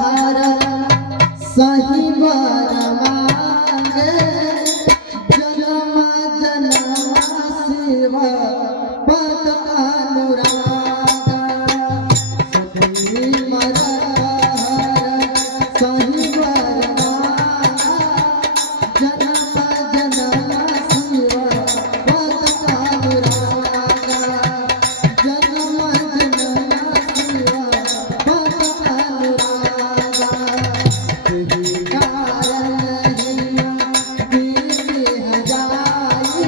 हार सही वर मांगे जन्म जन्म शिव पद अनुराग सती मरहर सही वर मांगा जन्म जन्म शिव पद अनुराग जन्म जन्म शिव पद अनुराग तेरी कारण हिया गिर हजाई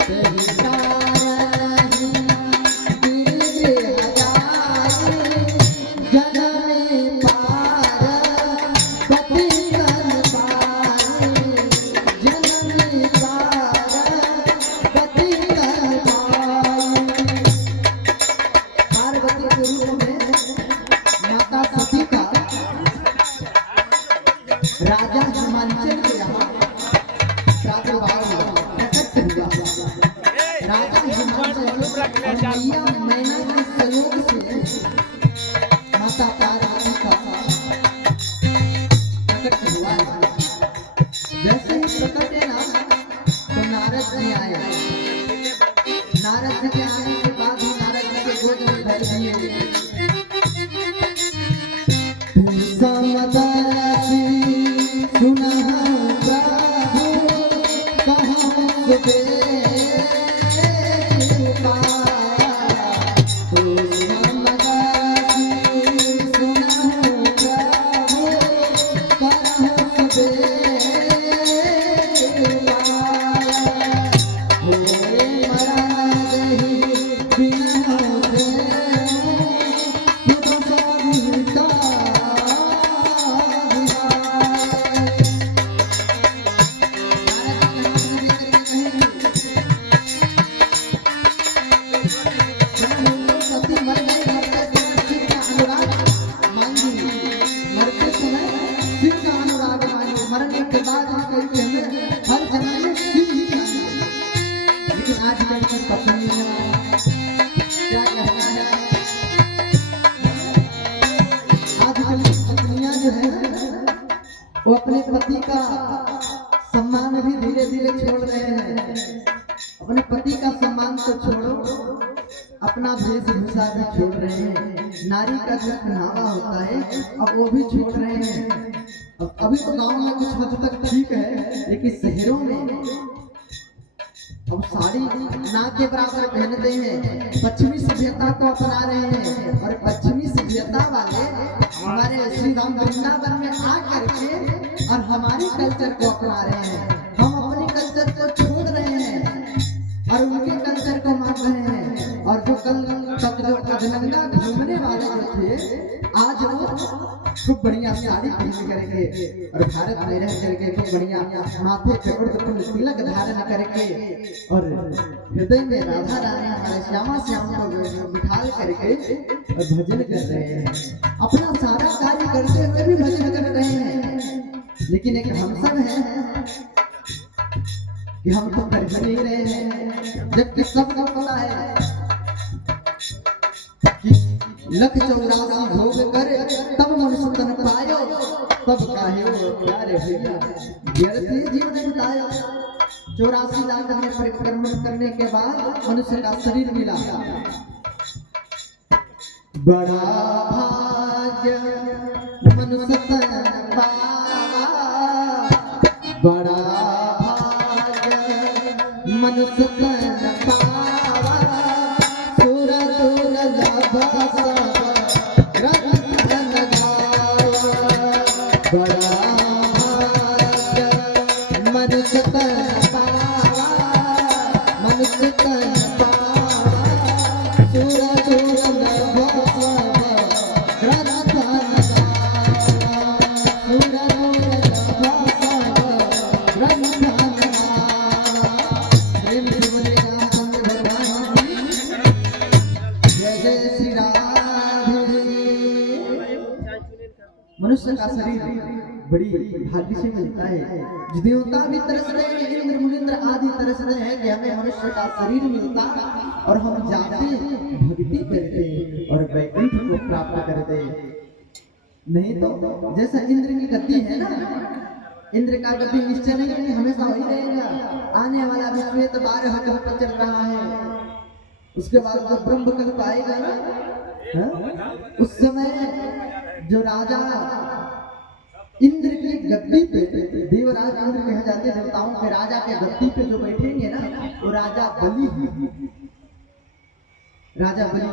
तेरी कारण हिया गिर हजाई जनमे पार पति तन पाई जनमे पार पति तन पाई पार्वती के रूप में माता सती का राजा हिमांचल के यहाँ प्रादुर्भाव हुआ प्रकट हुआ राजा हिमांचल और मैया मैना के सहयोग से माता पार्वती का प्रकट हुआ जैसे ही प्रकट है ना तो नारद जी आए नारद जी के आने के बाद ही नारद जी के गोद में धर दिए समदर्शी सुनह प्रभु कहाँ सुबे पाया तो समदर्शी सुनह प्रभु कहाँ सुबे पाया होए मरण दही बिना से सुख सविता सती मर गए शिव का अनुराग मांगी मरते समय शिव का अनुराग मांगी मरने के बाद कहीं कि हमें हर जन्म में शिव ही चाहिए लेकिन आजकल की पत्नियां क्या कहना है आजकल की पत्नियां जो है वो अपने पति का सम्मान भी धीरे धीरे छोड़ रहे हैं अपने पति का सम्मान तो छोड़ो अपना वेशभूषा भी छोड़ रहे हैं नारी का जो पहनावा होता है अब वो भी छोड़ रहे हैं अभी तो गांव में कुछ हद तक ठीक है लेकिन शहरों में अब साड़ी ना के बराबर पहनते हैं पश्चिमी सभ्यता को अपना रहे हैं और पश्चिमी सभ्यता वाले हमारे श्री राम वृंदावन में आ करके और हमारे कल्चर को अपना रहे हैं हम अपने कल्चर को छोड़ रहे हैं और उनके कल्चर को मान रहे हैं और जो कल तक जो कदनंगा घूमने वाले जो थे आज वो खूब बढ़िया साड़ी पहन करके और भारत में रह करके खूब बढ़िया माथे पे उर्ध तिलक धारण करके और हृदय में राधा रानी हमारे श्यामा श्याम को बिठाल करके और भजन कर रहे हैं अपना सारा कार्य करते हुए भी भजन कर रहे हैं लेकिन एक हम सब हैं कि हम तो कर ही नहीं रहे हैं जबकि सबको पता है कि लख 84 भोग कर तब मनुष्य तन पायो तब काहे वो प्यारे भैया व्यर्थ जीवन बिताया 84 लाख में परिक्रमण करने के बाद मनुष्य का शरीर मिला बड़ा भाग्य मनुष्य तन पावा बड़ा मनुष्य तन पावा सुर दुर्लभ सब रत्न लगावा बड़ा भाग्य मनुष्य तन पावा मनुष्य तन पावा सुर दुर्लभ सब रत्न लगावा सुर दुर्लभ सब रत्न मनुष्य का शरीर बड़ी भाग्य से मिलता है देवता भी तरस रहे हैं इंद्र मुनिंद्र आदि तरस रहे हैं कि हमें मनुष्य का शरीर मिलता और हम जाते भक्ति करते और वैकुंठ को प्राप्त करते नहीं तो जैसा इंद्र की गति है ना, इंद्र का गति निश्चय नहीं है कि हमेशा वही रहेगा। आने वाला भी श्वेत 12 कल्प पर चल रहा है। उसके बाद जब ब्रह्म कल्प आएगा ना, उस समय जो राजा इंद्र की गद्दी पे, देवराज इंद्र कहे जाते देवताओं के राजा के गद्दी पे जो बैठेंगे ना, वो राजा बलि। राजा बलि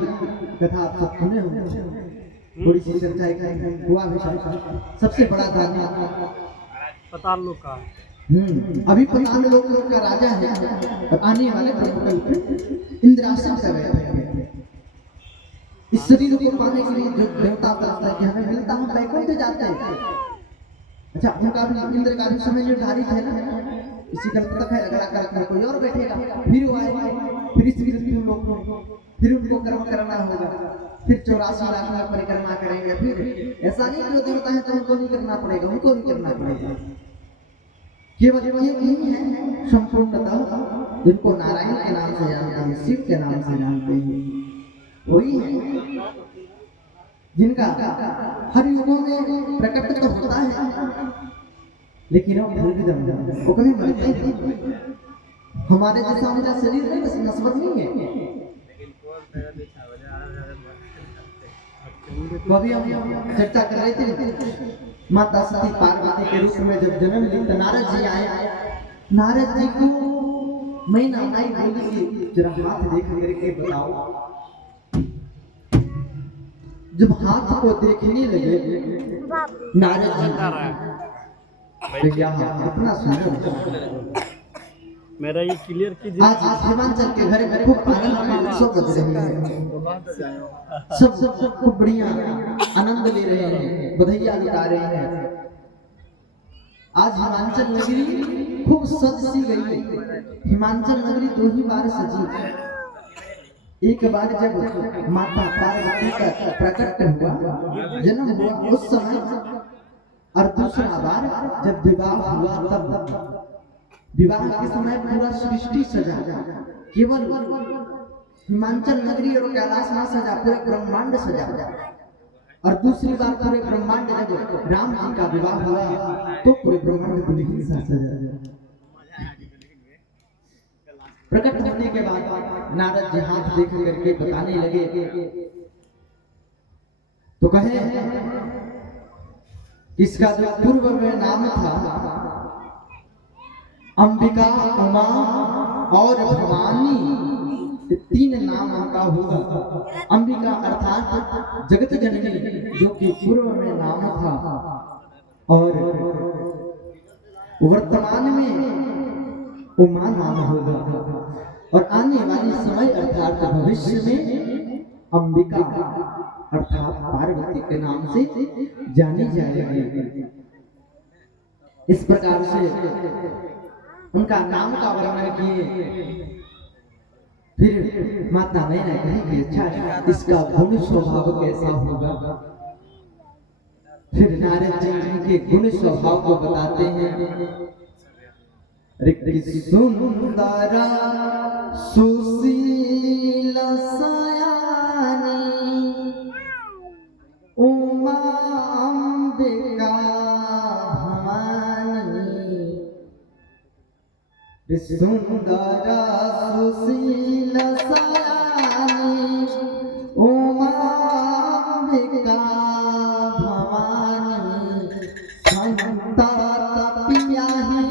कथा आप सब सुने होंगे, थोड़ी सी चर्चा हुआ भी। सबसे बड़ा दानी पताल लोक का, अभी पताल लोक का राजा है। और आने वाले ब्रह्मकल्प इंद्रासन कर रहे हैं। इस शरीर को पाने के लिए जो देवता प्राप्त है कि हमें मिलता, हम वैकुंठ जाते हैं। अच्छा, उनका भी इंद्र का भी समय निर्धारित है ना, इसी कल्प तक है। अगला कल्प में कोई और बैठेगा, फिर वो आएगा, फिर इस पृथ्वी लोक को, फिर उनको कर्म करना होगा, फिर 84 लाख में परिक्रमा करेंगे। फिर ऐसा नहीं कि वो देवता है तो उनको नहीं करना पड़ेगा, उनको भी करना पड़ेगा। केवल एक ही है संपूर्णतः, जिनको नारायण के नाम से जानते हैं, शिव के नाम से जानते हैं, वही है जिनका हर युगों में प्रकट तो होता है, लेकिन वो कभी मरते नहीं। हमारे जैसा उनका शरीर नहीं, बस नस्वर नहीं है। तो अभी हम चर्चा कर रहे थे, माता सती पार्वती के रूप में जब जन्म ली तो नारद जी आए। नारद जी को मैना माई बोली कि जरा हाथ देख करके बताओ। जब हाथ को देखने लगे नारद जी, इतना सुंदर, मेरा ये क्लियर कीजिए। आज हिमाचल के घर में खूब आनंद के उत्सव बज रहे हैं। सब खूब बढ़िया आनंद ले रहे हैं, बधाइयाँ लुटा रहे हैं। आज हिमाचल नगरी खूब सज सी गई। हिमाचल नगरी 2 ही बार सजी। एक बार जब माता पार्वती का प्रकट हुआ, जन्म हुआ उस समय, और दूसरा बार जब विवाह हुआ तब। विवाह के समय पूरा सृष्टि सजा, केवल हिमाचल नगरी और कैलाश ना सजा, पूरे ब्रह्मांड सजा। और दूसरी बार पूरे ब्रह्मांड जब राम जी का विवाह हुआ तो पूरे ब्रह्मांड दुल्हन सा सजा। प्रकट होने के बाद नारद जी हाथ देख करके बताने लगे, तो कहे इसका जो पूर्व में नाम था अंबिका, उमा और भवानी, 3 नाम उनका होगा। अंबिका अर्थात जगत जननी, जो कि पूर्व में नाम था, और वर्तमान में उमा नाम होगा, और आने वाली समय अर्थात भविष्य में अंबिका अर्थात पार्वती के नाम से जानी जाएगी। इस प्रकार से उनका नाम का वर्णन किए। फिर माता मैना कही कि अच्छा, इसका गुण स्वभाव कैसा होगा। फिर नारद जी के गुण स्वभाव को बताते हैं। सुंदरा सुशील सयानी उमा अंबिका भवानी। सुंदरा सुशील सयानी उमा अंबिका भवानी। संता तपिया ही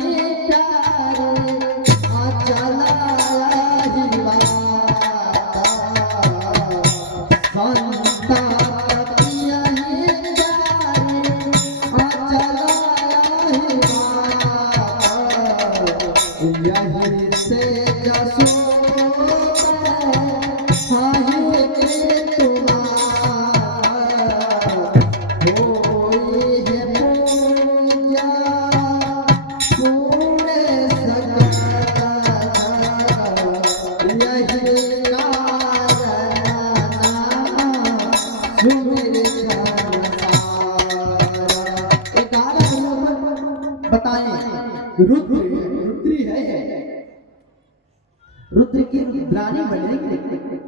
रुद्र की रुद्रानी बनेंगे।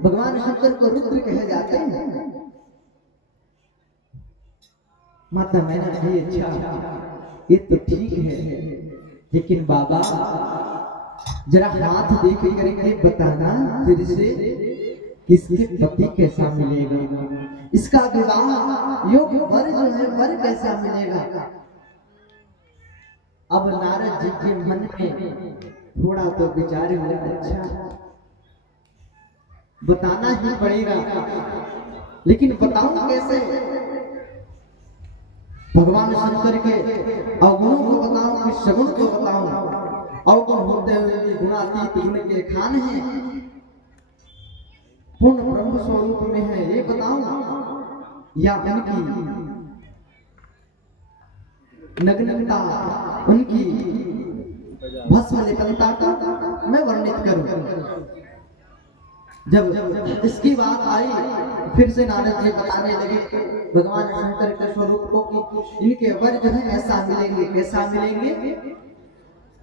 भगवान शंकर को रुद्र कहे जाते हैं। माता मैंने कही अच्छा ये तो ठीक है, लेकिन बाबा जरा हाथ देख करके बताना फिर से किसके पति कैसा मिलेगा, इसका विवाह योग्य वर जो है वर कैसा मिलेगा। अब नारद जी के मन में थोड़ा तो विचार हुआ, अच्छा बताना ही पड़ेगा, लेकिन बताऊं कैसे। भगवान शंकर के अवगुणों को बताऊं कि सगुण को बताऊं। अवगुण होते हुए गुणातीत गुण के खान है, पूर्ण ब्रह्म स्वरूप में है ये बताऊं, या उनकी नग्नता उनकी भस्म लेपनता का मैं वर्णित करूं। जब इसकी बात आई फिर से नारद जी बताने लगे भगवान शंकर के स्वरूप को कि इनके वर जो है ऐसा मिलेंगे, कैसा मिलेंगे।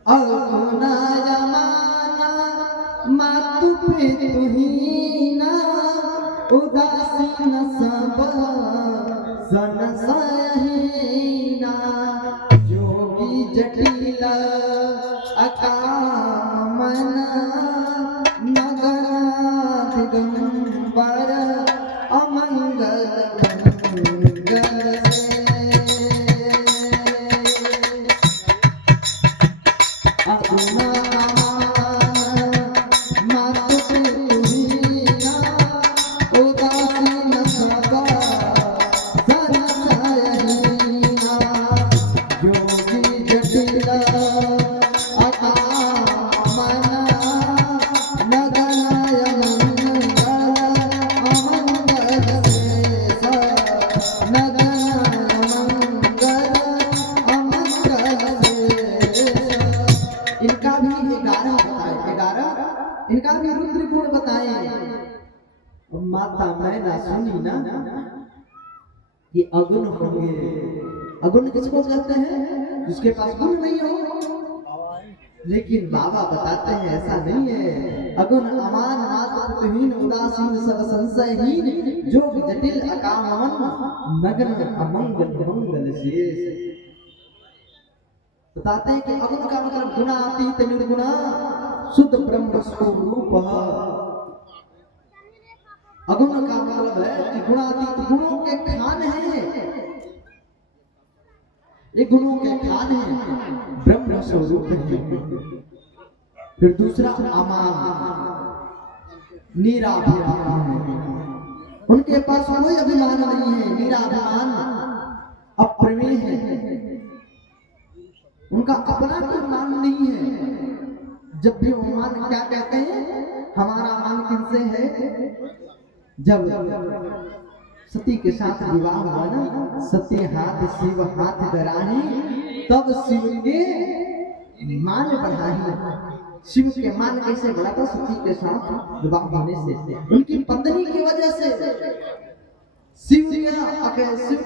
अगुना जमाना मातु पे तुहीना उदासीन सब सन सहीना योगी जटिल अकाम मन दिगंबर अमंगल मंगल इनका भी रुद्र गुण बताए। माता मैना सुनी ना कि अगुण होंगे। अगुण किसको कहते हैं? जिसके पास गुण नहीं हो। लेकिन बाबा बताते हैं ऐसा नहीं है। अगुण अमान मातृहीन उदासीन सब संशयहीन जो जटिल अकामन नग्न अमंगल मंगल शेष। बताते हैं कि अगुण का मतलब गुणातीत निर्गुणा शुद्ध ब्रह्म स्वरूप। अगुण का मतलब है कि गुणातीत गुणों के खान है, ये गुणों के खान है, ब्रह्म स्वरूप है। फिर दूसरा अमान निराभिमान, उनके पास कोई अभिमान नहीं है, निराभिमान अप्रमेय है, उनका अपना कोई मान नहीं है। जब भी वो मान क्या कहते हैं, हमारा मान किनसे है? जब सती के साथ विवाह हुआ ना, सती हाथ शिव हाथ धराही, तब शिव के मान बढ़ाही। शिव के मान कैसे बढ़ा था? सती के साथ विवाह होने से, उनकी पत्नी की वजह से शिव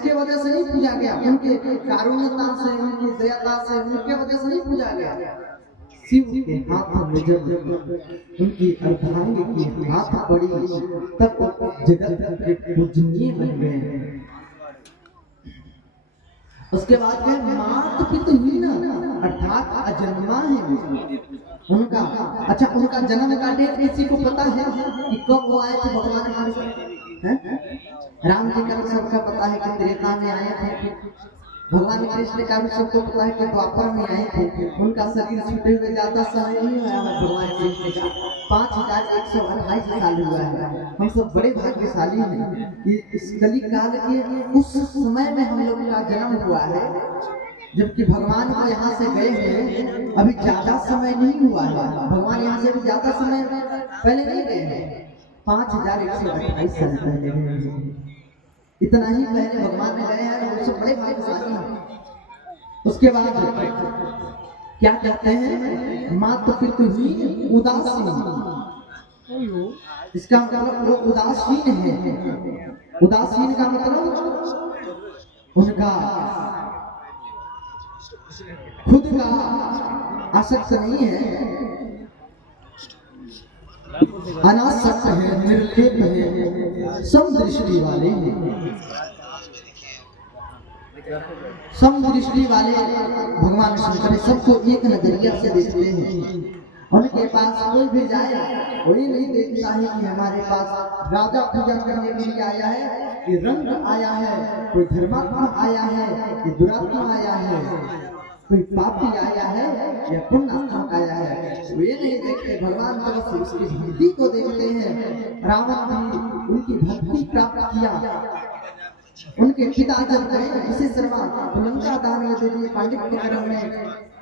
के वजह से नहीं पूजा गया, उनके कारुण्यता से, उनकी दयाता से, उनके वजह से नहीं पूजा गया। शिव के हाथ में जब उनकी अर्धांगी की हाथ पड़ी तब जगत के पूजनीय बन गए। उसके बाद क्या? मात पिता हुई ना, अर्थात अजन्मा है उनका। अच्छा, उनका जन्म का डेट किसी को पता है कि कब वो आए थे? भगवान राम जी का तो सबका पता है कि त्रेता में आए थे। भगवान कृष्ण का भी सबको पता है कि द्वापर में आए थे। उनका शरीर छूटे हुए ज्यादा समय नहीं हुआ है। भगवान कृष्ण का 5128 साल हुआ है। हम सब बड़े भाग्यशाली हैं कि इस कली काल के उस समय में हम लोग का जन्म हुआ है, जबकि भगवान को यहाँ से गए हैं अभी ज्यादा समय नहीं हुआ है। भगवान यहाँ से अभी ज्यादा समय पहले नहीं गए हैं, 5128 साल पहले, इतना ही पहले भगवान ने गए हैं। वो सब बड़े भाग्यशाली हैं। उसके बाद क्या कहते हैं? मातृ पितृ ही उदासीन, इसका मतलब वो उदासीन है। उदासीन का मतलब उनका खुद का आसक्त नहीं है, अनासक्त है, निर्लेप है, समदृष्टि वाले हैं। समदृष्टि वाले भगवान शंकर सबको एक नजरिया से देखते हैं। उनके पास कोई भी जाए कोई नहीं देखता है कि हमारे पास राजा पूजा करने के लिए आया है कि रंग आया है, कोई धर्मात्मा आया है कि दुरात्मा आया है, कोई पापी आया है या पुण्यात्मा आया है, वे नहीं देखते। भगवान जब उसकी भक्ति को देखते हैं। रावण भी उनकी भक्ति प्राप्त किया। उनके पिता जब गए इसी शर्मा लंका दान में दे दिए पांडित्य कर्म में,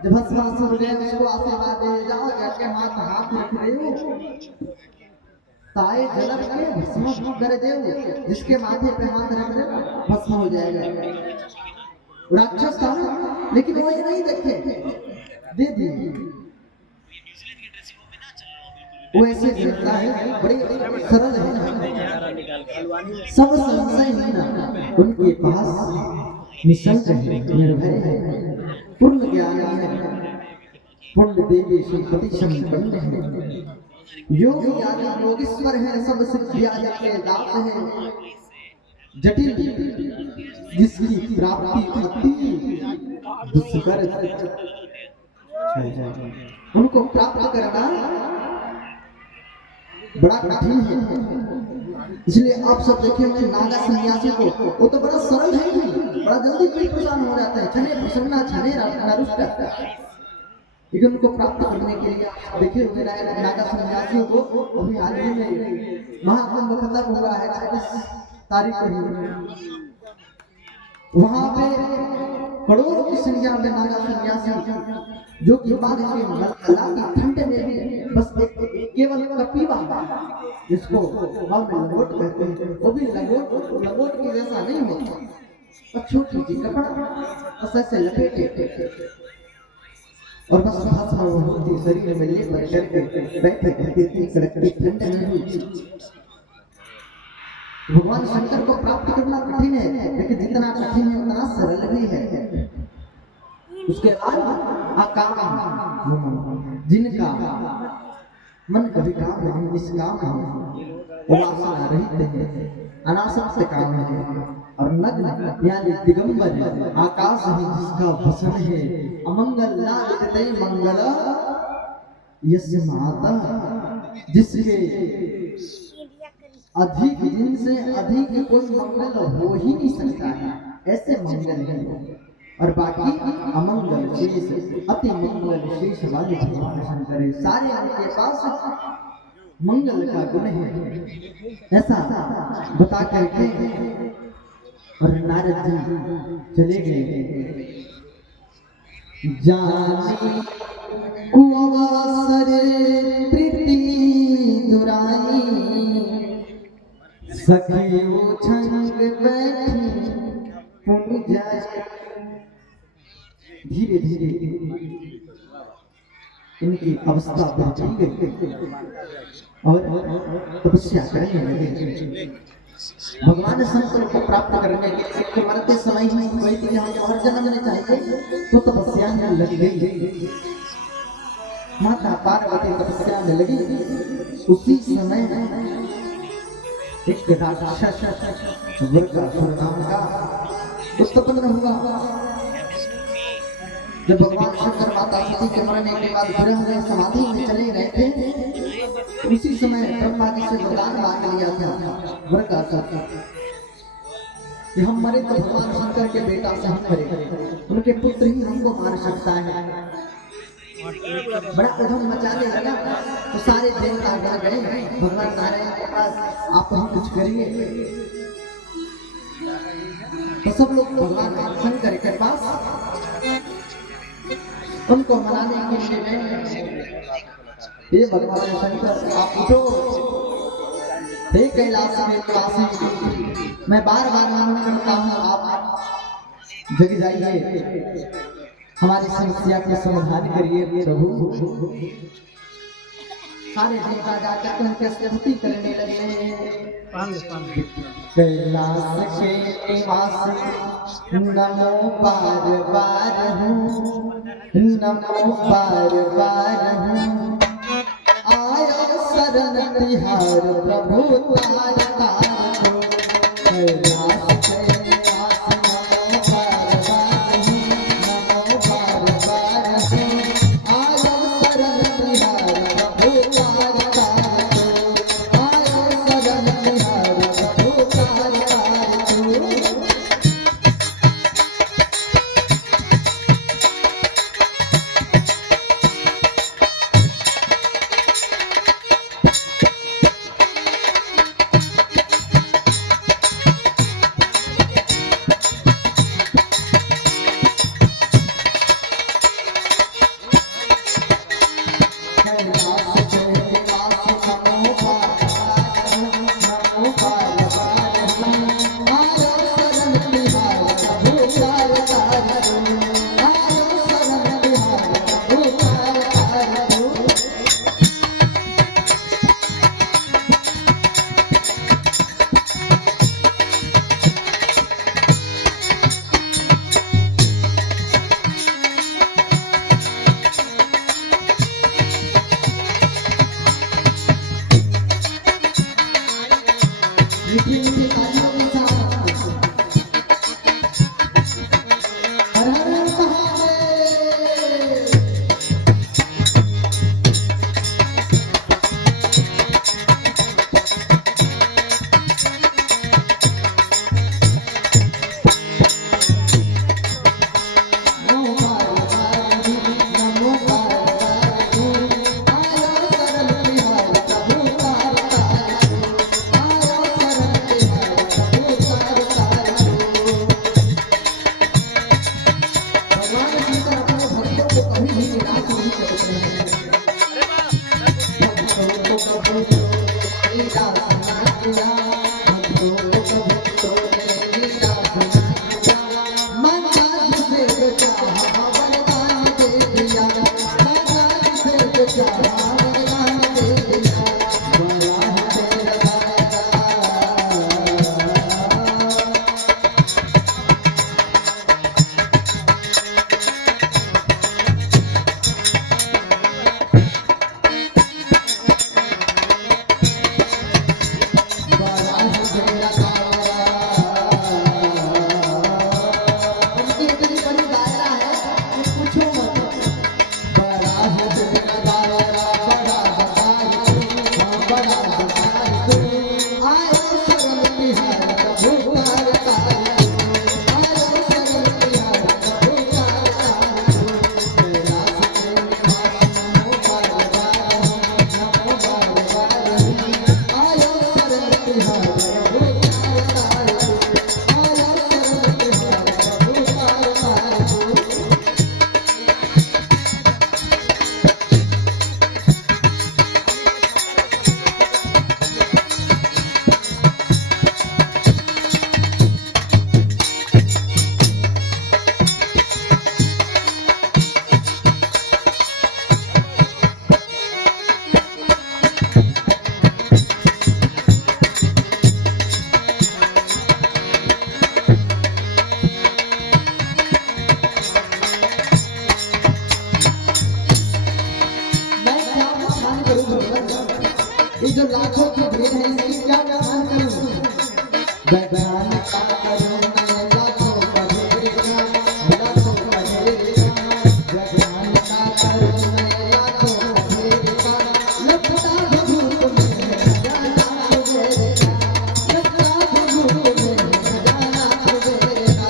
जब भस्मासुर गए उसको आशीर्वाद दे जाओ करके माथ हाथ रख दे ताए जलक के भस्म कर दे, जिसके माथे पे हाथ रख दे भस्म हो जाएगा। राक्षस था लेकिन वो ये नहीं देखे, दे दिए। वो ऐसे देखता है, बड़े सरल है, सब संशय है उनके पास, निशंक है, निर्भय है, पूर्ण ज्ञान है, पुण्य देवी संपत्ति संपन्न है, योगी आदि योगीश्वर है, सब सिद्धि आदि के दास है, जटिल जिसकी प्राप्ति अति दुष्कर, उनको प्राप्त करना बड़ा कठिन है। इसलिए आप सब देखे होंगे नागा सन्यासी को, वो तो बड़ा सरल है, बड़ा जल्दी कोई परेशान हो जाता है, छने प्रसन्ना छने नरुष्ट, लेकिन उनको प्राप्त करने के लिए देखिए होंगे नागा सन्यासियों को। अभी हाल ही में महाकुंभ खत्म हुआ है 26 तारीख को, वहां पे करोड़ों की संख्या में नागा सन्यासी जो कि बाद में मलकला की ठंड में भी बस केवल कपीवा जिसको हम लंगोट कहते हैं, वो भी लंगोट के जैसा नहीं होता, छोटी सी कपड़ा बस ऐसे लपेटे और बस होती शरीर में लेकर करके बैठे रहते थे कड़कड़ी ठंड में हुई। भगवान शंकर को प्राप्त करना कठिन है, लेकिन जितना कठिन है उतना सरल भी है। उसके बाद अकाम जिनका मन कभी काम नहीं, निष्काम है, वासना रहित है, अनासक्त काम है और नग्न यानी दिगंबर है, आकाश ही जिसका भसन है, अमंगल ना विदते मंगल यस्य माता, जिसके अधिक दिन से अधिक कोई मंगल हो ही नहीं सकता है, ऐसे मंगल है। और बाकी अमंगल शेष अति मंगल शेष वाले भगवान शंकर सारे उनके पास मंगल का गुण है, ऐसा बता करके और नारद जी चले गए। जानी कुअवसर प्रीति दुराई, सखी उछंग बैठी पुन जाए। धीरे धीरे इनकी अवस्था बढ़ती गई और तपस्या करने लगे। भगवान शंकर को प्राप्त करने के लिए मरते समय ही कोई भी यहाँ और जन्म लेना चाहिए तो तपस्या में लग गई। माता पार्वती तपस्या में लगी। उसी समय एक राक्षस वृकासुर नाम का उत्पन्न हुआ। जब भगवान शंकर माता सती के मरने के बाद बुरे हुए समाधि में चले गए थे, उसी समय ब्रह्मा जी से वरदान मांग लिया था वृकासुर कि हम मरे तो भगवान शंकर के बेटा से हम मरे, उनके पुत्र ही हमको मार सकता है। बड़ा उधम मचाने लगा तो सारे देवता डर गए भगवान नारायण के पास, आप हम कुछ करिए। तो सब लोग भगवान शंकर के पास उनको मनाने के लिए ये भगवान शंकर आप उठो, हे कैलाश में निवासी, मैं बार बार नमन करता हूँ, आप जग जाइए, हमारी समस्या के समाधान करिए प्रभु। सारे देवता जाकर उनके स्तुति करने लगे। कैलाश के निवासी नमो बार बार हूँ, नमो बार बार हूँ, आया शरण तिहार प्रभु तार तार हो। कैलाश के निवासी नमो बार ये जो लाखों की भीड़ है इसकी क्या बयान करूं? बयान क्या करूं मैं लाखों का भीड़ का, लाखों का भीड़ का, बयान क्या करूं मैं लाखों का भीड़ का, लपटा भभूत में खजाना मेरे का, लपटा भभूत में खजाना मेरे का,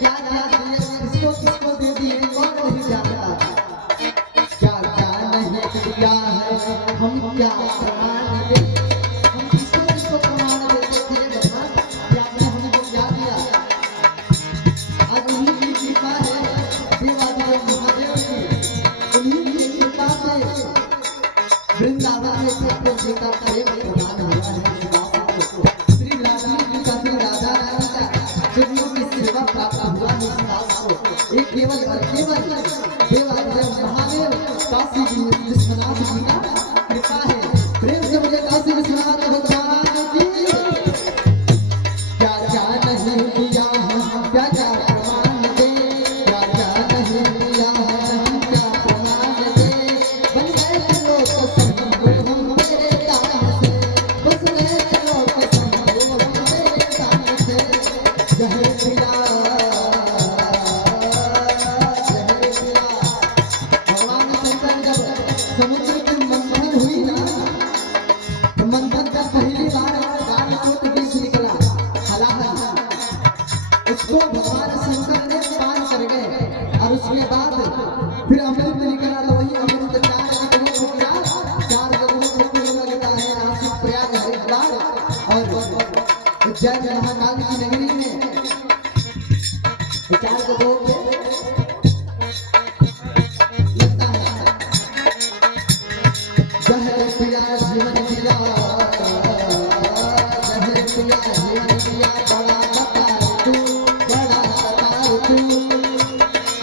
क्या क्या किसको किसको दे दिए कौन नहीं जानता, क्या क्या नहीं दिया है हम क्या प्रमाण दे, हम किसको किसको प्रमाण देते थे भगवान कि आपने हमको क्या दिया। आज उन्हीं की कृपा है देवादिदेव महादेव की, उन्हीं की कृपा से वृंदावन में कृष्ण जी का प्रेम प्रदान हुआ है इस बात को, श्री राधा जी का श्री राधा रानी का जगनों की सेवा प्राप्त हुआ है इस बात को। एक केवल और केवल देवादिदेव महादेव काशी जी विश्वनाथ जी का कृपा है। प्रेम से मुझे काशी विश्वनाथ भगवान की क्या क्या नहीं दिया हम क्या क्या प्रमाण दे, क्या क्या नहीं दिया हम क्या प्रमाण दे, बन गए लोग संभव हम मेरे दान से, बस गए लोग संभव हम मेरे दान से, जहर पिया जहर पिया। भगवान शंकर जब समुद्र की मंथन हुई ना, तो मंथन का पहली बार गालकोट विष निकला हलाहल, उसको भगवान शंकर ने पान कर गए और उसके बाद फिर अमृत निकला, तो वही अमृत 4 जगहों को किया, 4 जगहों को कुल लगता है नासिक प्रयाग हरिद्वार और उज्जैन महाकाल की नगरी में, 4 जगहों पे लगता है। जहर पिया जीवन पिया, जहर पिया जीवन पिया, बड़ा बतार तू, बड़ा बतार तू,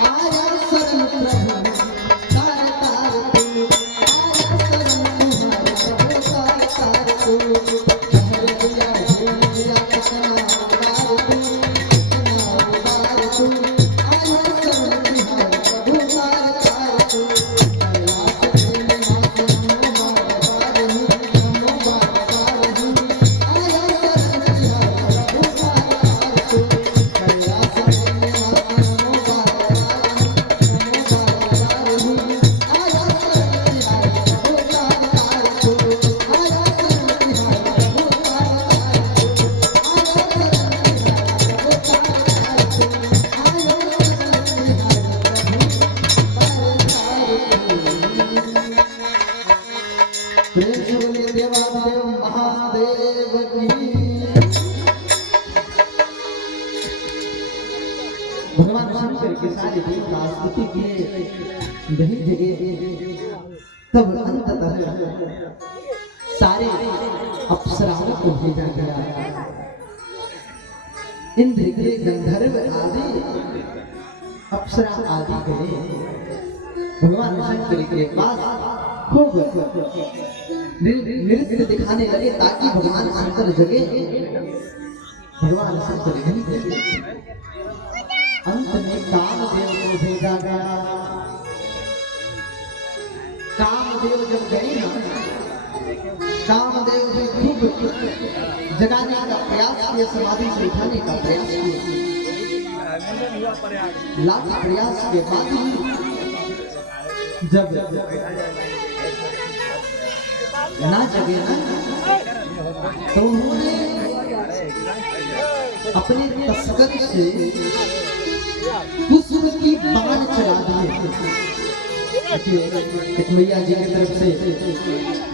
आया शरण प्रभु तार तार तू, आया शरण तुम्हारे प्रभु तार तार तू, जहर पिया जीवन पिया, कितना उदार तू, कितना उदार तू, आया शरण तुम्हारे प्रभु तार तार तू, कैलाश में माता नमो बारही नमो बारही, आया शरण तुम्हारे प्रभु तार तार तू, कैलाश में माता नमो बारही नमो बारही, आया शरण तुम्हारे प्रभु तार तार तू, आया शरण तुम्हारे प्रभु तार तार तू, आया शरण तुम्हारे प्रभु तार तार तू, आया शरण तुम्हारे प्रभु तार तार तू। प्रेम से बोलिए देवादिदेव महादेव की। भगवान शंकर की सारी देवता स्तुति किए, वही जगह तब अंततः सारे अप्सराओं को भेजा गया, इंद्र के गंधर्व आदि अप्सरा आदि गए भगवान शंकर के पास खूब नृत्य दिखाने लगे ताकि भगवान शंकर जगे। भगवान शंकर नहीं जगे, अंत में कामदेव को भेजा गया। कामदेव जब गए ना कामदेव भी खूब जगाने का प्रयास किए, समाधि से उठाने का प्रयास किए, लाख प्रयास के बाद जब ना जगे ना, तो उन्होंने अपने तस्कर से पुष्प की बाण चला दिए। एक मैया जी की तरफ से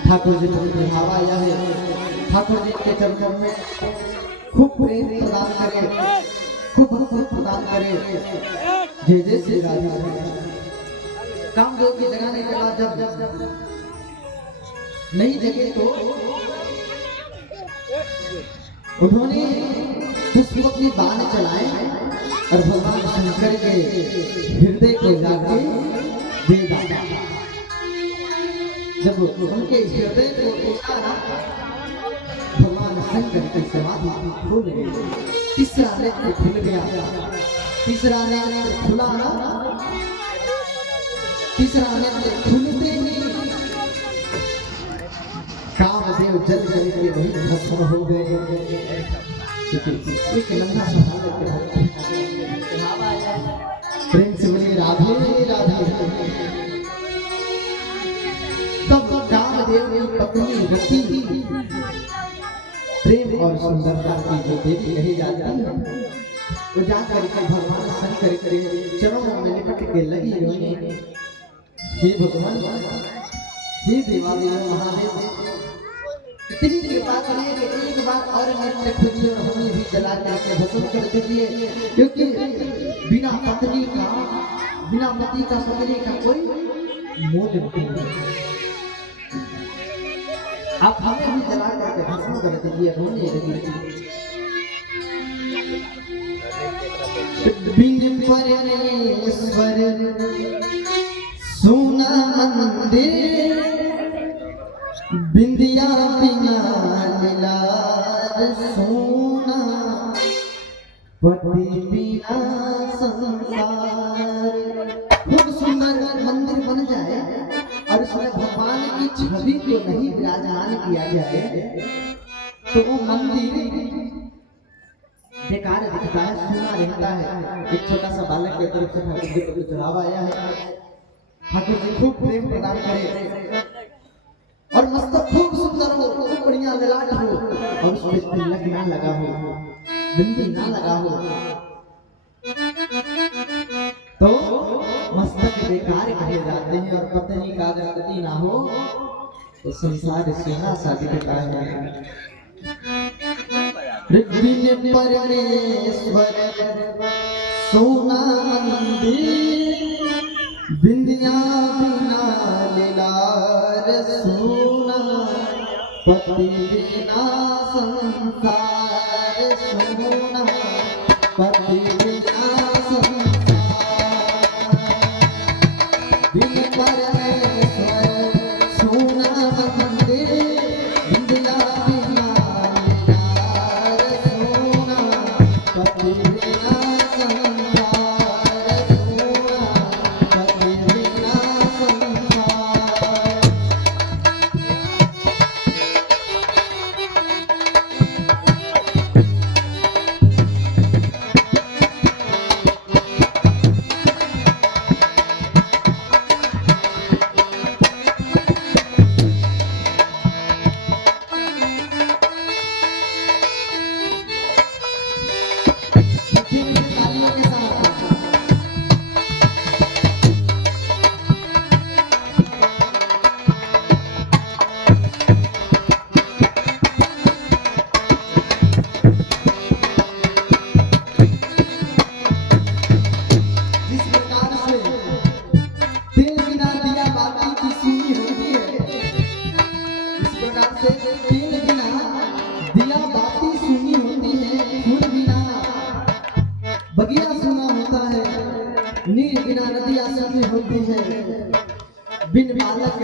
ठाकुर जी को बढ़ावा आया है। ठाकुर जी के चरणों में खूब प्रेम प्रदान करे, खूब भक्ति प्रदान करे। जय जय श्री राधे। कामदेव के जगाने के बाद जब नहीं जगे तो उन्होंने पुष्प की बाण चलाए और भगवान शंकर के हृदय को जाके दे डाला। जब उनके हृदय को देखा ना, भगवान शंकर की समाधि खुल गई। तीसरा नेत्र खुल गया, तीसरा नेत्र खुला ना, तीसरा नेत्र खुलते ही कामदेव जल जल के वही भस्म हो गए। एक नन्हा सा बालक प्रेम से बोले राधे राधे। तब कामदेव की पत्नी रति प्रेम और सुंदरता की जो देवी कही जाती है, वो जाकर के भगवान शंकर के चरणों में लिपट के लगी रोने। हे भगवान, हे देवादेव महादेव, इतनी कृपा करिए कि एक बार और नृत्य खुलिए और हमें भी जला करके भस्म कर दीजिए, क्योंकि बिना पत्नी का, बिना पति का पत्नी का कोई मोल नहीं है। आप हमें भी जला करके भस्म कर दीजिए, रोने लगी। बिन परमेश्वर सोना मंदिर, बिंदिया बिना लीलार सोना, पति बिना संसार। खूब सुंदर मंदिर बन जाए और उसमें भगवान की छवि को नहीं विराजमान किया जाए तो वो मंदिर बेकार दिखता है, सुना रहता है। एक छोटा सा बालक की तरफ से ठाकुर जी को चढ़ावा आया है। ठाकुर जी खूब प्रेम प्रदान करे और मस्तक खूब सुंदर हो, खूब बढ़िया ललाट हो, और उस पे तिलक ना लगा हो, बिंदी ना लगा हो, तो मस्तक बेकार कहे जाते हैं। और पत्नी का अगर गति ना हो तो संसार सोना सा दिखता है। बिन परमेश्वर सोना मंदिर, बिंदिया बिना लीलार सोना, पति बिना संसार सोना, पति बिना संसार। बिन परमेश्वर सोना मंदिर, बिंदिया बिना लीलार सोना, पति बिना संसार सोना, पति बिना संसार। बगिया सुना होता है, नीर बिना नदियाँ सूनी होती है। बिन बालक